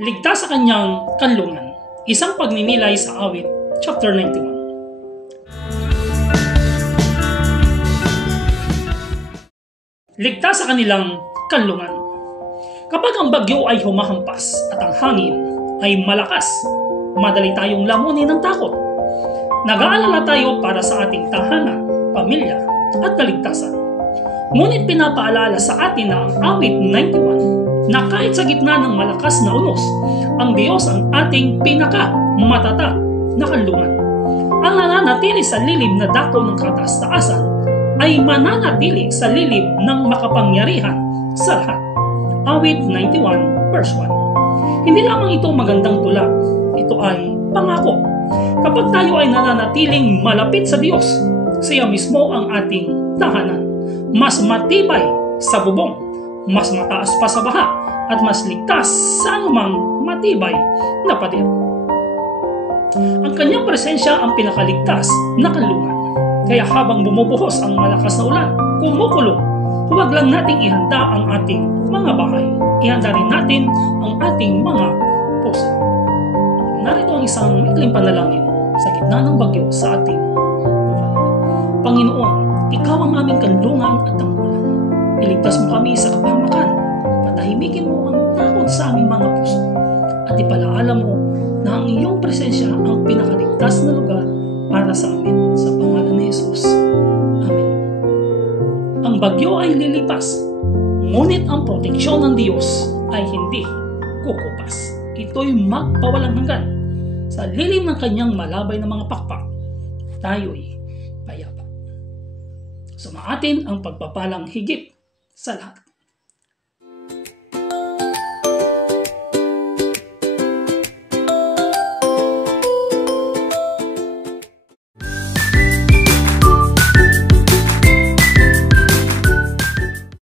Ligtas sa kanyang kanlungan. Isang pagninilay sa awit, chapter 91. Ligtas sa kanilang kanlungan. Kapag ang bagyo ay humahampas at ang hangin ay malakas, madali tayong lamunin ng takot. Nag-aalala tayo para sa ating tahanan, pamilya at kaligtasan. Ngunit pinapaalala sa atin na ang awit 91 na kahit sa gitna ng malakas na unos, ang Diyos ang ating pinaka-matatag na kanlungan. Ang nananatili sa lilim na dako ng kataas-taasan ay mananatili sa lilim ng makapangyarihan sa lahat. Awit 91 verse 1. Hindi lamang ito magandang tula, ito ay pangako. Kapag tayo ay nananatiling malapit sa Diyos, siya mismo ang ating tahanan. Mas matibay sa bubong, mas mataas pa sa baha, at mas ligtas sa anumang matibay na pader. Ang kanyang presensya ang pinakaligtas na kanlungan. Kaya habang bumubuhos ang malakas na ulan, kumukulo, huwag lang nating ihanda ang ating mga bahay. Ihanda rin natin ang ating mga puso. Narito ang isang ikling panalangin sa gitna ng bagyo sa ating buhay. Panginoon, Ikaw ang aming kanlungan at tanggulan. Iligtas mo kami sa kapahamakan. Patahimikin mo ang takot sa aming mga puso. At ipalaala mo na ang iyong presensya ang pinakaligtas na lugar para sa amin. Sa pangalan ni Jesus. Amen. Ang bagyo ay lilipas, ngunit ang proteksyon ng Diyos ay hindi kukupas. Ito'y magpawalang hanggan. Sa lilim ng kanyang malabay na mga pakpak, tayo'y payapa. Sumaatin ang pagpapalang higit sa lahat.